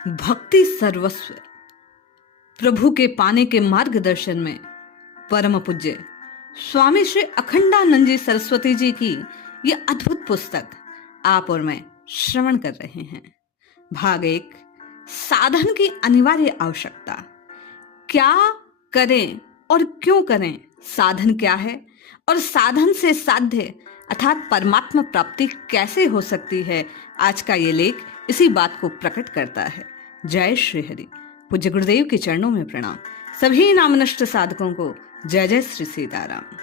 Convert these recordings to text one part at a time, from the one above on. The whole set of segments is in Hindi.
भक्ति सर्वस्व। प्रभु के पाने के मार्गदर्शन में परम पूज्य स्वामी श्री अखंडानंद जी सरस्वती जी की यह अद्भुत पुस्तक आप और मैं श्रवण कर रहे हैं। भाग 1, साधन की अनिवार्य आवश्यकता। क्या करें और क्यों करें, साधन क्या है और साधन से साध्य अर्थात परमात्मा प्राप्ति कैसे हो सकती है, आज का ये लेख इसी बात को प्रकट करता है। जय श्री हरि। पूज्य गुरुदेव के चरणों में प्रणाम। सभी नामनष्ट साधकों को जय जय श्री सीताराम।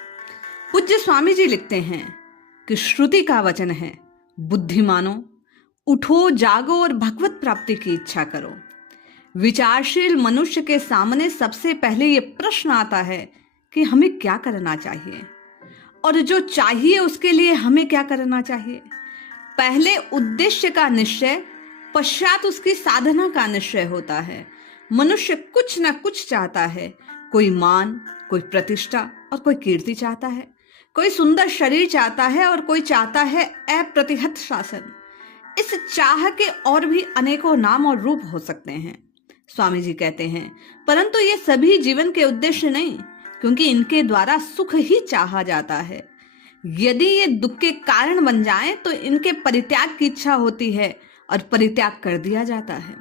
पूज्य स्वामी जी लिखते हैं कि श्रुति का वचन है, बुद्धिमानो उठो जागो और भगवत प्राप्ति की इच्छा करो। विचारशील मनुष्य के सामने सबसे पहले ये प्रश्न आता है कि हमें क्या करना चाहिए और जो चाहिए उसके लिए हमें क्या करना चाहिए। पहले उद्देश्य का निश्चय, पश्चात उसकी साधना का निश्चय होता है। मनुष्य कुछ न कुछ चाहता है, कोई मान, कोई प्रतिष्ठा और कोई कीर्ति चाहता है, कोई सुंदर शरीर चाहता है और कोई चाहता है अप्रतिहत शासन। इस चाह के और भी अनेकों नाम और रूप हो सकते हैं। स्वामी जी कहते हैं, परंतु ये सभी जीवन के उद्देश्य नहीं, क्योंकि इनके द्वारा सुख ही चाहा जाता है। यदि ये दुख के कारण बन जाएं तो इनके परित्याग की इच्छा होती है और परित्याग कर दिया जाता है।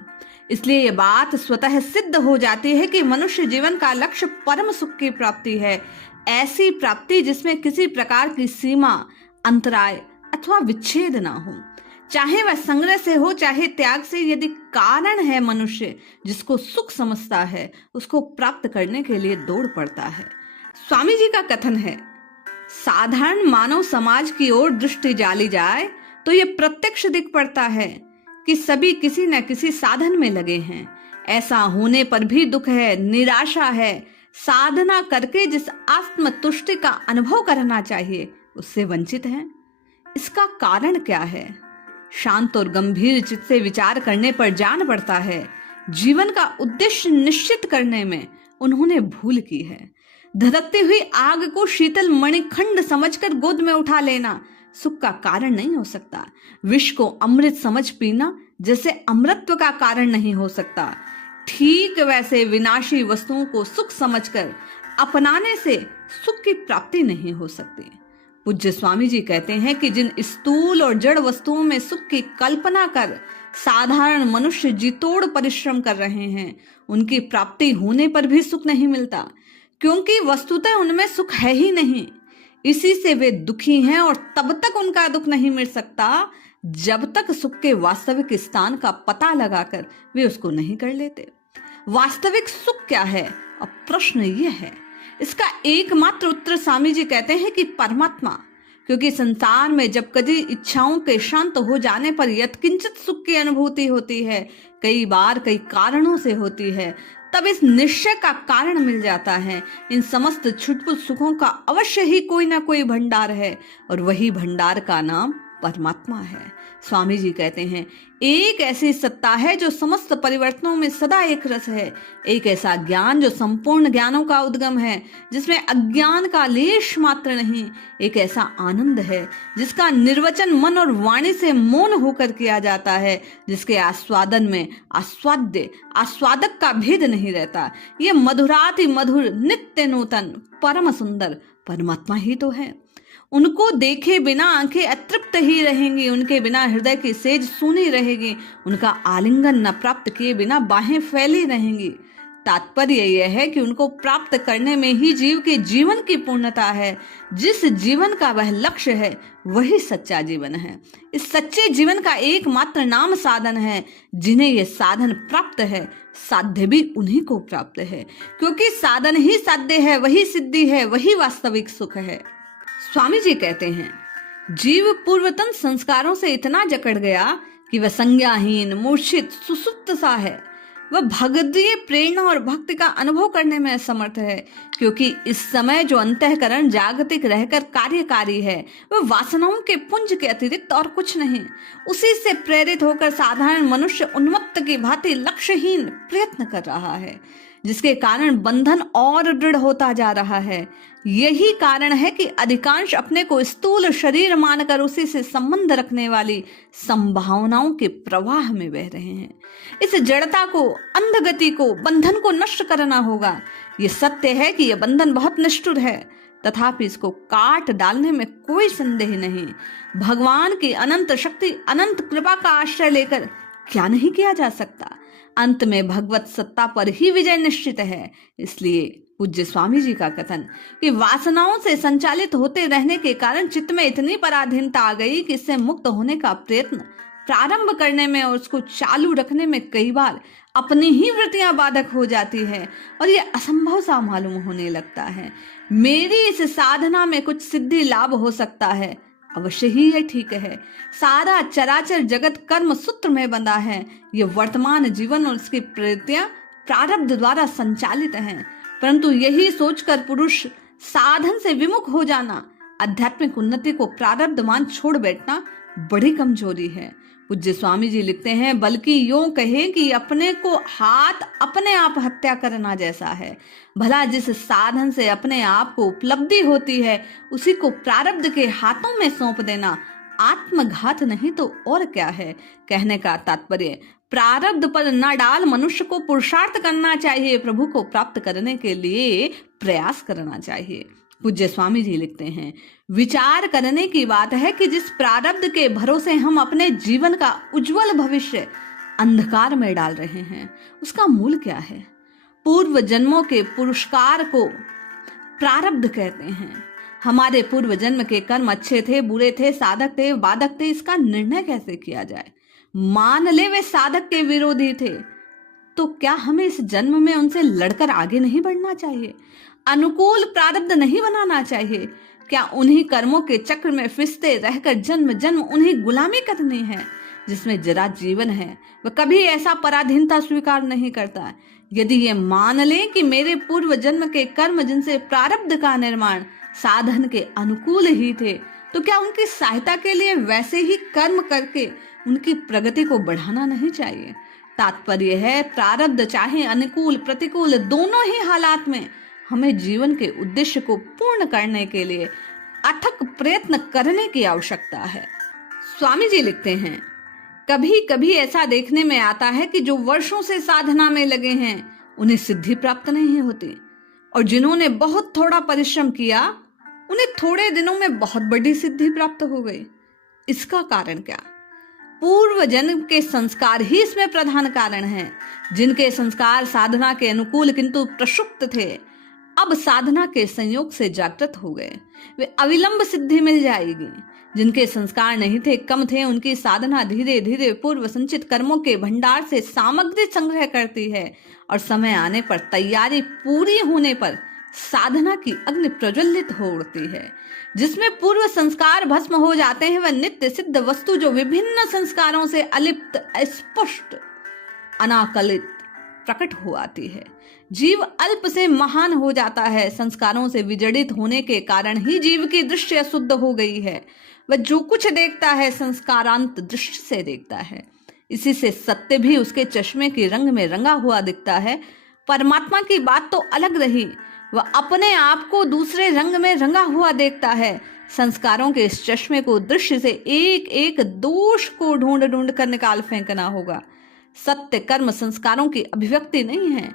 इसलिए ये बात स्वतः सिद्ध हो जाती है कि मनुष्य जीवन का लक्ष्य परम सुख की प्राप्ति है। ऐसी प्राप्ति जिसमें किसी प्रकार की सीमा, अंतराय अथवा विच्छेद ना हो, चाहे वह संग्रह से हो चाहे त्याग से। यदि कारण है मनुष्य जिसको सुख समझता है, उसको प्राप्त करने के लिए दौड़ पड़ता है। स्वामी जी का कथन है, साधारण मानव समाज की ओर दृष्टि डाली जाए तो ये प्रत्यक्ष दिख पड़ता है कि सभी किसी न किसी साधन में लगे हैं। ऐसा होने पर भी दुख है, निराशा है। साधना करके जिस आत्मतुष्टि का अनुभव करना चाहिए उससे वंचित हैं। इसका कारण क्या है? शांत और गंभीर चित्त से विचार करने पर जान पड़ता है, जीवन का उद्देश्य निश्चित करने में उन्होंने भूल की है। धधकती हुई आग को शीतल मणिखंड समझकर गोद में उठा लेना सुख का कारण नहीं हो सकता। विष को अमृत समझ पीना जैसे अमृतत्व का कारण नहीं हो सकता, ठीक वैसे विनाशी वस्तुओं को सुख समझकर अपनाने से सुख की प्राप्ति नहीं हो सकती। पूज्य स्वामी जी कहते हैं कि जिन स्थूल और जड़ वस्तुओं में सुख की कल्पना कर साधारण मनुष्य जीतोड़ परिश्रम कर रहे हैं, उनकी प्राप्ति होने पर भी सुख नहीं मिलता, क्योंकि वस्तुतः उनमें सुख है ही नहीं। इसी से वे दुखी हैं और तब तक उनका दुख नहीं मिट सकता जब तक सुख के वास्तविक स्थान का पता लगाकर वे उसको नहीं कर लेते। वास्तविक सुख क्या है? अब प्रश्न यह है, इसका एकमात्र उत्तर स्वामी जी कहते हैं कि परमात्मा। क्योंकि संसार में जब कभी इच्छाओं के शांत हो जाने पर यत्किंचित सुख की अनुभूति होती है, कई बार कई कारणों से होती है, तब इस निश्चय का कारण मिल जाता है। इन समस्त छुटपुट सुखों का अवश्य ही कोई ना कोई भंडार है और वही भंडार का नाम परमात्मा है। स्वामी जी कहते हैं, एक ऐसी सत्ता है जो समस्त परिवर्तनों में सदा एक रस है। एक ऐसा ज्ञान जो संपूर्ण ज्ञानों का उद्गम है, जिसमें अज्ञान का लेश मात्र नहीं। एक ऐसा आनंद है जिसका निर्वचन मन और वाणी से मौन होकर किया जाता है, जिसके आस्वादन में आस्वाद्य आस्वादक का भेद नहीं रहता। ये मधुराति मधुर नित्य नूतन परम सुंदर परमात्मा ही तो है। उनको देखे बिना आंखें अतृप्त ही रहेंगी, उनके बिना हृदय की सेज सूनी रहेगी, उनका आलिंगन न प्राप्त किए बिना बाहें फैली रहेंगी। तात्पर्य यह है कि उनको प्राप्त करने में ही जीव के जीवन की पूर्णता है। जिस जीवन का वह लक्ष्य है वही सच्चा जीवन है। इस सच्चे जीवन का एकमात्र नाम साधन है। जिन्हें यह साधन प्राप्त है, साध्य भी उन्हीं को प्राप्त है, क्योंकि साधन ही साध्य है, वही सिद्धि है, वही वास्तविक सुख है। स्वामी जी कहते हैं, जीव पूर्वतन संस्कारों से इतना जकड़ गया कि वह संज्ञाहीन, मूर्छित, सुसुप्त सा है। वह भगवदीय प्रेरणा और भक्ति का अनुभव करने में असमर्थ है, क्योंकि इस समय जो अंतःकरण जागतिक रहकर कार्यकारी है, वह वासनाओं के पुंज के अतिरिक्त और कुछ नहीं। उसी से प्रेरित होकर साधारण मनुष्य उन्मत्त की भांति लक्ष्यहीन प्रयत्न कर रहा है, जिसके कारण बंधन और दृढ़ होता जा रहा है। यही कारण है कि अधिकांश अपने को स्थूल शरीर मानकर उसी से संबंध रखने वाली संभावनाओं के प्रवाह में बह रहे हैं। इस जड़ता को, अंधगति को, बंधन को नष्ट करना होगा। ये सत्य है कि यह बंधन बहुत निष्ठुर है, तथापि इसको काट डालने में कोई संदेह नहीं। भगवान की अनंत शक्ति, अनंत कृपा का आश्रय लेकर क्या नहीं किया जा सकता। अंत में भगवत सत्ता पर ही विजय निश्चित है। इसलिए पूज्य स्वामी जी का कथन कि वासनाओं से संचालित होते रहने के कारण चित्त में इतनी पराधीनता आ गई कि इससे मुक्त होने का प्रयत्न प्रारंभ करने में और उसको चालू रखने में कई बार अपनी ही वृत्तियां बाधक हो जाती है और ये असंभव सा मालूम होने लगता है। मेरी इस साधना में कुछ सिद्धि लाभ हो सकता है, अवश्य ही ये ठीक है। सारा चराचर जगत कर्म सूत्र में बंधा है। ये वर्तमान जीवन और इसकी प्रवृत्तियां प्रारब्ध द्वारा संचालित हैं, परंतु यही सोचकर पुरुष साधन से विमुख हो जाना, आध्यात्मिक उन्नति को प्रारब्धमान छोड़ बैठना बड़ी कमजोरी है। पूज्य स्वामी जी लिखते हैं, बल्कि यूं कहे कि अपने को हाथ अपने आप हत्या करना जैसा है। भला जिस साधन से अपने आप को उपलब्धि होती है उसी को प्रारब्ध के हाथों में सौंप देना आत्मघात नहीं तो और क्या है। कहने का तात्पर्य, प्रारब्ध पर न डाल मनुष्य को पुरुषार्थ करना चाहिए, प्रभु को प्राप्त करने के लिए प्रयास करना चाहिए। पूज्य स्वामी जी लिखते हैं, विचार करने की बात है कि जिस प्रारब्ध के भरोसे हम अपने जीवन का उज्जवल भविष्य अंधकार में डाल रहे हैं उसका मूल क्या है। पूर्व जन्मों के पुरस्कार को प्रारब्ध कहते हैं। हमारे पूर्व जन्म के कर्म अच्छे थे, बुरे थे, साधक थे, बाधक थे, इसका निर्णय कैसे किया जाए। मान ले वे साधक के विरोधी थे, तो क्या हमें इस जन्म में उनसे लड़कर आगे नहीं बढ़ना चाहिए, अनुकूल प्रारब्ध नहीं बनाना चाहिए। क्या उन्हीं कर्मों के चक्र में फिसते रहकर जन्म जन्म उन्हीं गुलामी करनी है। जिसमें जरा जीवन है वह कभी ऐसा पराधीनता स्वीकार नहीं करता। यदि ये मान ले कि मेरे पूर्व जन्म के कर्म जिनसे प्रारब्ध का निर्माण साधन के अनुकूल ही थे, तो क्या उनकी सहायता के लिए वैसे ही कर्म करके उनकी प्रगति को बढ़ाना नहीं चाहिए। तात्पर्य है, प्रारब्ध चाहे अनुकूल प्रतिकूल दोनों ही हालात में हमें जीवन के उद्देश्य को पूर्ण करने के लिए अथक प्रयत्न करने की आवश्यकता है। स्वामी जी लिखते हैं, कभी कभी ऐसा देखने में आता है कि जो वर्षों से साधना में लगे हैं उन्हें सिद्धि प्राप्त नहीं होती, और जिन्होंने बहुत थोड़ा परिश्रम किया उन्हें थोड़े दिनों में बहुत बड़ी सिद्धि प्राप्त हो गई। इसका कारण क्या। पूर्व जन्म के संस्कार ही इसमें प्रधान कारण हैं। जिनके संस्कार साधना के अनुकूल किंतु प्रक्षुब्ध थे, अब साधना के संयोग से जागृत हो गए, वे अविलंब सिद्धि मिल जाएगी। जिनके संस्कार नहीं थे, कम थे, उनकी साधना धीरे धीरे पूर्व संचित कर्मों के भंडार से सामग्री संग्रह करती है और समय आने पर, तैयारी पूरी होने पर साधना की अग्नि प्रज्वलित हो उठती है। जिसमें पूर्व संस्कार भस्म हो जाते हैं, वह नित्य सिद्ध वस्तु जो विभिन्न संस्कारों से अलिप्त, स्पष्ट, अनाकलित प्रकट हो आती है। जीव अल्प से महान हो जाता है। संस्कारों से विजड़ित होने के कारण ही जीव की दृष्टि अशुद्ध हो गई है। वह जो कुछ देखता है संस्कारांत दृष्टि से देखता है। इसी से सत्य भी उसके चश्मे के रंग में रंगा हुआ दिखता है। परमात्मा की बात तो अलग रही, वह अपने आप को दूसरे रंग में रंगा हुआ देखता है। संस्कारों के इस चश्मे को दृश्य से एक एक दोष को ढूंढ ढूंढ कर निकाल फेंकना होगा। सत्य कर्म संस्कारों की अभिव्यक्ति नहीं है।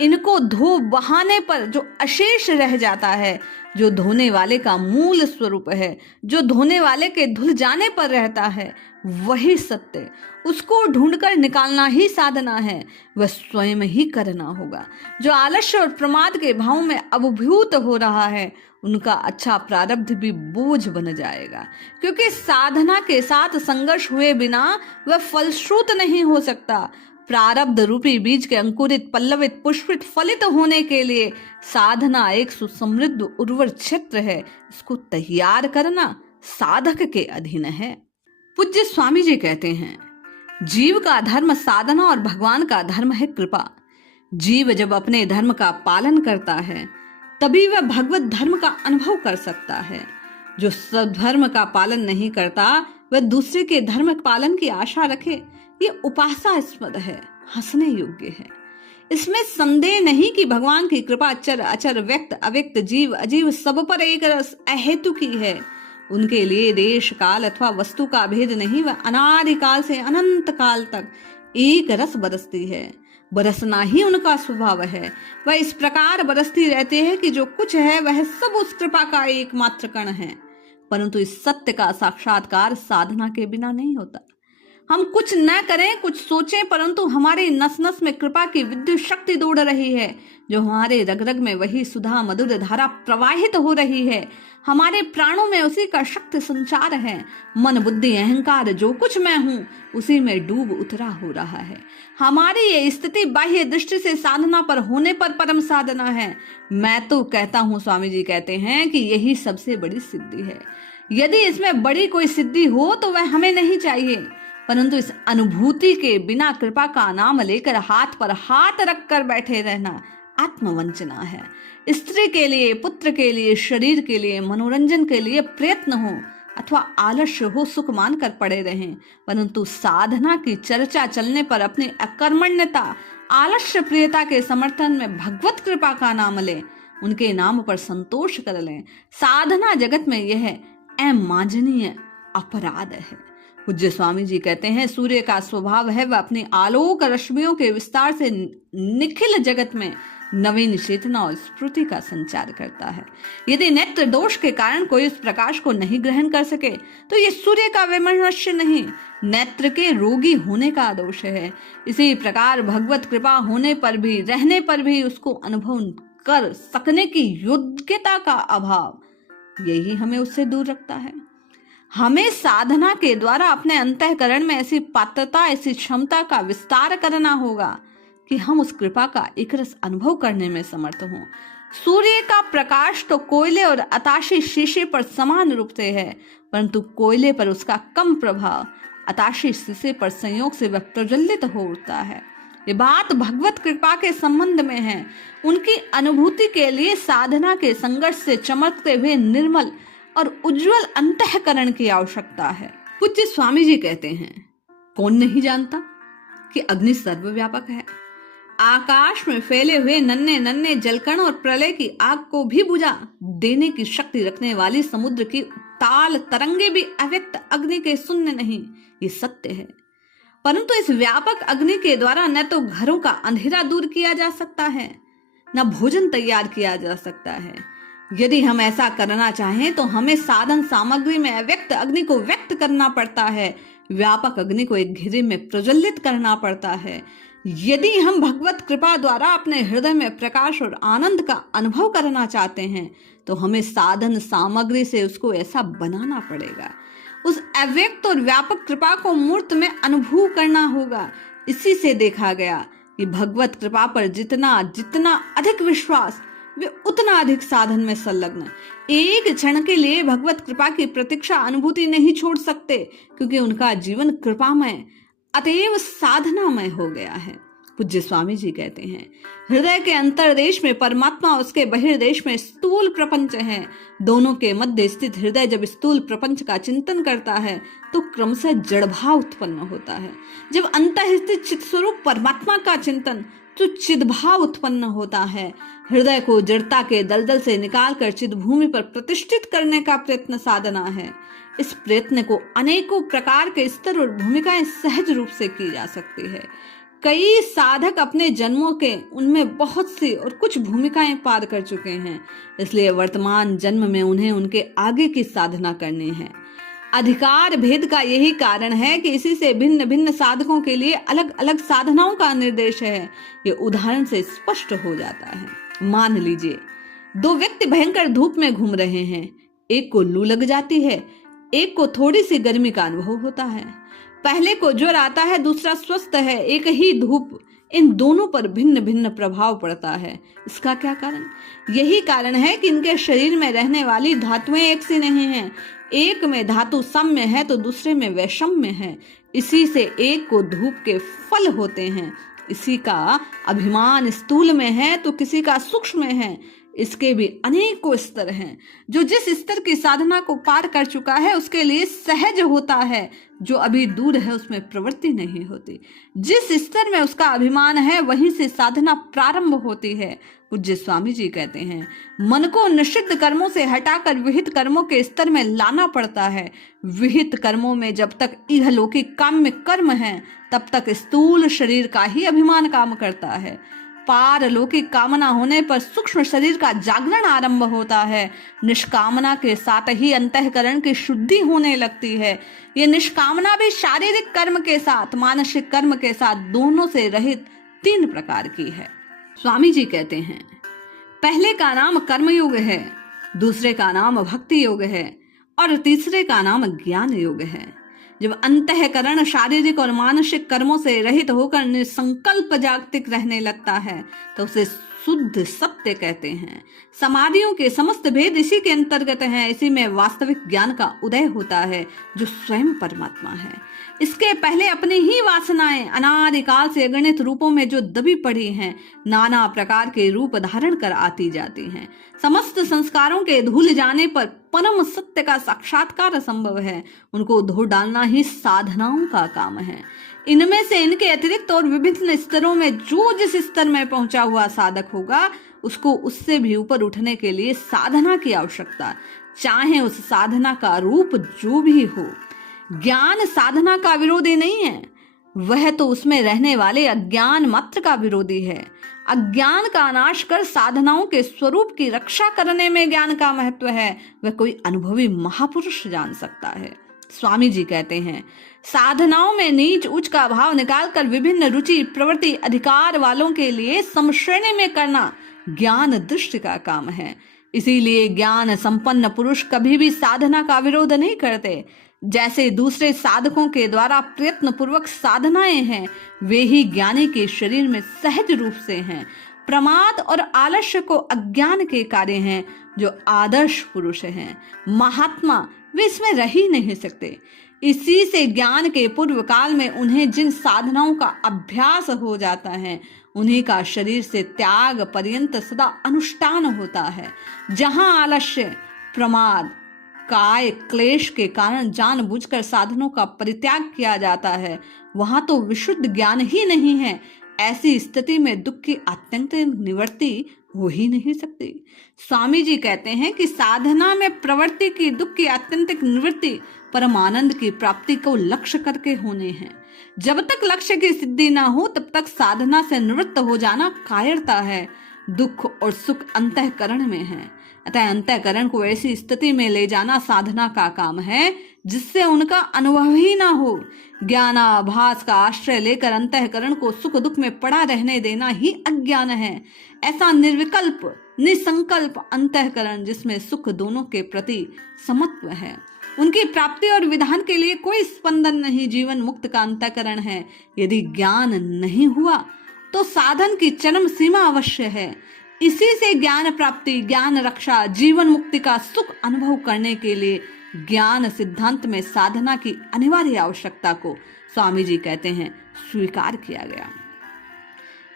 इनको धो बहाने पर जो अशेष रह जाता है, जो धोने वाले का मूल स्वरूप है, जो धोने वाले के धुल जाने पर रहता है, वही सत्य। उसको ढूंढकर निकालना ही साधना है। वह स्वयं ही करना होगा। जो आलस्य और प्रमाद के भाव में अभिभूत हो रहा है, उनका अच्छा प्रारब्ध भी बोझ बन जाएगा, क्योंकि साधना के साथ संघर्ष हुए बिना वह फलश्रुत नहीं हो सकता। प्रारब्ध रूपी बीज के अंकुरित, पल्लवित, पुष्पित, फलित होने के लिए साधना एक सुसमृद्ध उर्वर क्षेत्र है। इसको तैयार करना साधक के अधीन है। पूज्य स्वामी जी कहते हैं, जीव का धर्म साधना और भगवान का धर्म है कृपा। जीव जब अपने धर्म का पालन करता है तभी वह भगवत धर्म का अनुभव कर सकता है। जो धर्म का पालन नहीं करता वह दूसरे के धर्म पालन की आशा रखे, ये उपासास्पद है, हंसने योग्य है। इसमें संदेह नहीं कि भगवान की कृपा चर अचर, व्यक्त अव्यक्त, जीव अजीव सब पर एक रस अहेतुकी है। उनके लिए देश काल अथवा वस्तु का भेद नहीं, वह अनादिकाल से अनंत काल तक एक रस बरसती है, बरसना ही उनका स्वभाव है। वह इस प्रकार बरसती रहती है कि जो कुछ है वह सब उस कृपा का एकमात्र कण है। परंतु इस सत्य का साक्षात्कार साधना के बिना नहीं होता। हम कुछ न करें, कुछ सोचें, परंतु हमारी नस नस में कृपा की विद्युत शक्ति दौड़ रही है, जो हमारे रग रग में वही सुधा मधुर धारा प्रवाहित हो रही है। हमारे प्राणों में उसी का शक्ति संचार है। मन बुद्धि अहंकार जो कुछ मैं हूं उसी में डूब उतरा हो रहा है। हमारी ये स्थिति बाह्य दृष्टि से साधना पर होने पर परम साधना है। मैं तो कहता हूं, स्वामी जी कहते हैं कि यही सबसे बड़ी सिद्धि है। यदि इसमें बड़ी कोई सिद्धि हो तो वह हमें नहीं चाहिए, परंतु इस अनुभूति के बिना कृपा का नाम लेकर हाथ पर हाथ रखकर बैठे रहना आत्मवंचना है। स्त्री के लिए, पुत्र के लिए, शरीर के लिए, मनोरंजन के लिए प्रयत्न हो अथवा आलस्य हो, सुख मानकर पड़े रहें, परंतु साधना की चर्चा चलने पर अपनी अकर्मण्यता, आलस्य प्रियता के समर्थन में भगवत कृपा का नाम लें, उनके नाम पर संतोष कर लें। साधना जगत में यह अमांजनीय अपराध है। पूज्य स्वामी जी कहते हैं, सूर्य का स्वभाव है वह अपनी आलोक रश्मियों के विस्तार से निखिल जगत में नवीन चेतना और स्फूर्ति का संचार करता है। यदि नेत्र दोष के कारण कोई उस प्रकाश को नहीं ग्रहण कर सके तो ये सूर्य का वैमनस्य नहीं, नेत्र के रोगी होने का दोष है। इसी प्रकार भगवत कृपा होने पर भी, रहने पर भी उसको अनुभव कर सकने की योग्यता का अभाव, यही हमें उससे दूर रखता है। हमें साधना के द्वारा अपने अंतःकरण में ऐसी पात्रता, ऐसी क्षमता का विस्तार करना होगा कि हम उस कृपा का एक रस अनुभव करने में समर्थ हों। सूर्य का प्रकाश तो कोयले और अताशी शीशे पर समान रूप से है, परंतु कोयले पर उसका कम प्रभाव, अताशी शीशे पर संयोग से वह प्रज्वलित हो उठता है। ये बात भगवत कृपा के संबंध में है। उनकी अनुभूति के लिए साधना के संघर्ष से चमकते हुए निर्मल और उज्जवल अंतःकरण की आवश्यकता है। पूज्य स्वामी जी कहते हैं, कौन नहीं जानता कि अग्नि सर्वव्यापक है। आकाश में फैले हुए नन्हे नन्हे जलकण और प्रलय की आग को भी बुझा देने की शक्ति रखने वाली समुद्र की ताल तरंगे भी अव्यक्त अग्नि के शून्य नहीं, ये सत्य है। परंतु इस व्यापक अग्नि के द्वारा न तो घरों का अंधेरा दूर किया जा सकता है, न भोजन तैयार किया जा सकता है। यदि हम ऐसा करना चाहें तो हमें साधन सामग्री में अव्यक्त अग्नि को व्यक्त करना पड़ता है, व्यापक अग्नि को एक घेरे में प्रज्वलित करना पड़ता है। यदि हम भगवत कृपा द्वारा अपने हृदय में प्रकाश और आनंद का अनुभव करना चाहते हैं तो हमें साधन सामग्री से उसको ऐसा बनाना पड़ेगा। उस अव्यक्त और व्यापक कृपा को मूर्त में अनुभव करना होगा। इसी से देखा गया कि भगवत कृपा पर जितना जितना अधिक विश्वास, वे उतना अधिक साधन में संलग्न। एक क्षण के लिए भगवत कृपा की प्रतीक्षा अनुभूति नहीं छोड़ सकते, क्योंकि उनका जीवन कृपामय अतएव साधनामय हो गया है। पूज्य स्वामी जी कहते हैं, हृदय के अंतर्देश में परमात्मा, उसके बहिर्देश में स्थूल प्रपंच है। दोनों के मध्य स्थित हृदय जब स्थूल प्रपंच का चिंतन करता है तो क्रमशः जड़ भाव उत्पन्न होता है। जब अंतः स्थित चित स्वरूप परमात्मा का चिंतन तो चिद्भाव उत्पन्न होता है। हृदय को जड़ता के दलदल से निकालकर चिद भूमि पर प्रतिष्ठित करने का प्रयत्न साधना है। इस प्रयत्न को अनेकों प्रकार के स्तर और भूमिकाएं सहज रूप से की जा सकती है। कई साधक अपने जन्मों के उनमें बहुत सी और कुछ भूमिकाएं पार कर चुके हैं, इसलिए वर्तमान जन्म में उन्हें उनके आगे की साधना करनी है। अधिकार भेद का यही कारण है कि इसी से भिन्न भिन्न साधकों के लिए अलग अलग साधनाओं का निर्देश है। ये उदाहरण से स्पष्ट हो जाता है। मान लीजिए दो व्यक्ति भयंकर धूप में घूम रहे हैं, एक को लू लग जाती है, एक को थोड़ी सी गर्मी का अनुभव होता है। पहले को ज्वर आता है, दूसरा स्वस्थ है। एक ही धूप, इन दोनों पर भिन्न भिन्न प्रभाव पड़ता है। इसका क्या कारण? यही कारण है कि इनके शरीर में रहने वाली धातुएं एक सी नहीं हैं। एक में धातु सम्य है तो दूसरे में वैषम्य है। इसी से एक को धूप के फल होते हैं। इसी का अभिमान स्थूल में है तो किसी का सूक्ष्म है। इसके भी अनेकों स्तर हैं। जो जिस स्तर की साधना को पार कर चुका है उसके लिए सहज होता है, जो अभी दूर है उसमें प्रवृत्ति नहीं होती। जिस स्तर में उसका अभिमान है वहीं से साधना प्रारंभ होती है। पूज्य स्वामी जी कहते हैं, मन को निषिद्ध कर्मों से हटाकर विहित कर्मों के स्तर में लाना पड़ता है। विहित कर्मों में जब तक इहलौकिक काम्य कर्म है तब तक स्थूल शरीर का ही अभिमान काम करता है। पारलौकिक कामना होने पर सूक्ष्म शरीर का जागरण आरंभ होता है। निष्कामना के साथ ही अंतःकरण की शुद्धि होने लगती है। ये निष्कामना भी शारीरिक कर्म के साथ मानसिक कर्म के साथ दोनों से रहित 3 प्रकार की है। स्वामी जी कहते हैं, पहले का नाम कर्मयोग है, दूसरे का नाम भक्ति योग है और तीसरे का नाम ज्ञान योग है। जब अंतःकरण शारीरिक और मानसिक कर्मों से रहित होकर निसंकल्प जागतिक रहने लगता है तो उसे शुद्ध सत्य कहते हैं। समाधियों के समस्त भेद इसी के अंतर्गत हैं। इसी में वास्तविक ज्ञान का उदय होता है जो स्वयं परमात्मा है। इसके पहले अपनी ही वासनाएं अनादिकाल से अगणित रूपों में जो दबी पड़ी हैं, नाना प्रकार के रूप धारण कर आती जाती हैं। समस्त संस्कारों के धुल जाने पर परम सत्य का साक्षात्कार संभव है। उनको धो डालना ही साधनाओं का काम है। इनमें से इनके अतिरिक्त और विभिन्न स्तरों में जो जिस स्तर में पहुंचा हुआ साधक होगा उसको उससे भी ऊपर उठने के लिए साधना की आवश्यकता, चाहे उस साधना का रूप जो भी हो। ज्ञान साधना का विरोधी नहीं है, वह तो उसमें रहने वाले अज्ञान मात्र का विरोधी है। अज्ञान का नाश कर साधनाओं के स्वरूप की रक्षा करने में ज्ञान का महत्व है, वह कोई अनुभवी महापुरुष जान सकता है। स्वामी जी कहते हैं, साधनाओं में नीच उच्च का भाव निकालकर विभिन्न रुचि प्रवृत्ति अधिकार वालों के लिए समश्रेणी में करना ज्ञान दृष्टि का काम है। इसीलिए ज्ञान संपन्न पुरुष कभी भी साधना का विरोध नहीं करते। जैसे दूसरे साधकों के द्वारा प्रयत्न पूर्वक साधनाएं हैं, वे ही ज्ञानी के शरीर में सहज रूप से हैं। प्रमाद और आलस्य को अज्ञान के कार्य हैं। जो आदर्श पुरुष हैं, महात्मा, वे इसमें रह ही नहीं सकते। इसी से ज्ञान के पूर्व काल में उन्हें जिन साधनाओं का अभ्यास हो जाता है उन्हीं का शरीर से त्याग पर्यंत सदा अनुष्ठान होता है। जहां आलस्य, प्रमाद, काय क्लेश के कारण जानबूझकर साधनों का परित्याग किया जाता है, वहां तो विशुद्ध ज्ञान ही नहीं है। ऐसी स्थिति में दुख की आत्यंतिक निवृत्ति हो ही नहीं सकती। स्वामी जी कहते हैं कि साधना में प्रवृत्ति की दुख की आत्यंतिक निवृत्ति परमानंद की प्राप्ति को लक्ष्य करके होने हैं। जब तक लक्ष्य की सिद्धि ना हो तब तक साधना से निवृत्त हो जाना कायरता है। दुख और सुख अंतःकरण में है, अतः अंतःकरण को ऐसी स्थिति में ले जाना साधना का काम है जिससे उनका अनुभव ही ना हो। ज्ञानाभास का आश्रय लेकर अंतःकरण को सुख दुख में पड़ा रहने देना ही अज्ञान है। ऐसा निर्विकल्प निसंकल्प अंतःकरण जिसमें सुख दोनों के प्रति समत्व है, उनकी प्राप्ति और विधान के लिए कोई स्पंदन नहीं, जीवन मुक्त का अंतःकरण है। यदि ज्ञान नहीं हुआ तो साधन की चरम सीमा अवश्य है। इसी से ज्ञान प्राप्ति, ज्ञान रक्षा, जीवन मुक्ति का सुख अनुभव करने के लिए ज्ञान सिद्धांत में साधना की अनिवार्य आवश्यकता को स्वामी जी कहते हैं स्वीकार किया गया।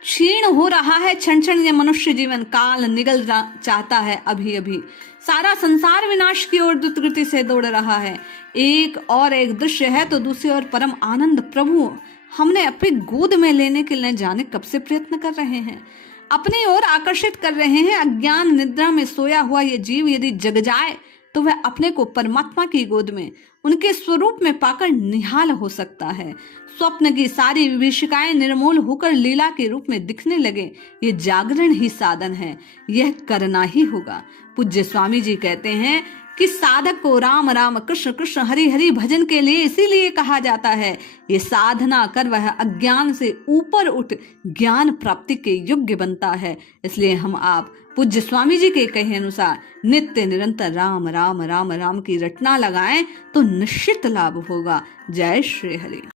क्षीण हो रहा है क्षण क्षण ये मनुष्य जीवन, काल निगल चाहता है अभी अभी। सारा संसार विनाश की ओर द्रुतगति से दौड़ रहा है। एक और एक दृश्य है तो दूसरी ओर परम आनंद प्रभु हमने अपनी गोद में लेने के लिए जाने कब से प्रयत्न कर रहे हैं, अपनी ओर आकर्षित कर रहे हैं। अज्ञान निद्रा में सोया हुआ ये जीव यदि जग जाए तो वह अपने को परमात्मा की गोद में उनके स्वरूप में पाकर निहाल हो सकता है। स्वप्न की सारी विभीषिकाएं निर्मूल होकर लीला के रूप में दिखने लगे। ये जागरण ही साधन है, यह करना ही होगा। पूज्य स्वामी जी कहते हैं कि साधक को राम राम कृष्ण कृष्ण हरि हरि भजन के लिए इसीलिए कहा जाता है। ये साधना कर वह अज्ञान से ऊपर उठ ज्ञान प्राप्ति के योग्य बनता है। इसलिए हम आप पूज्य स्वामी जी के कहे अनुसार नित्य निरंतर राम राम राम राम की रटना लगाएं तो निश्चित लाभ होगा। जय श्री हरि।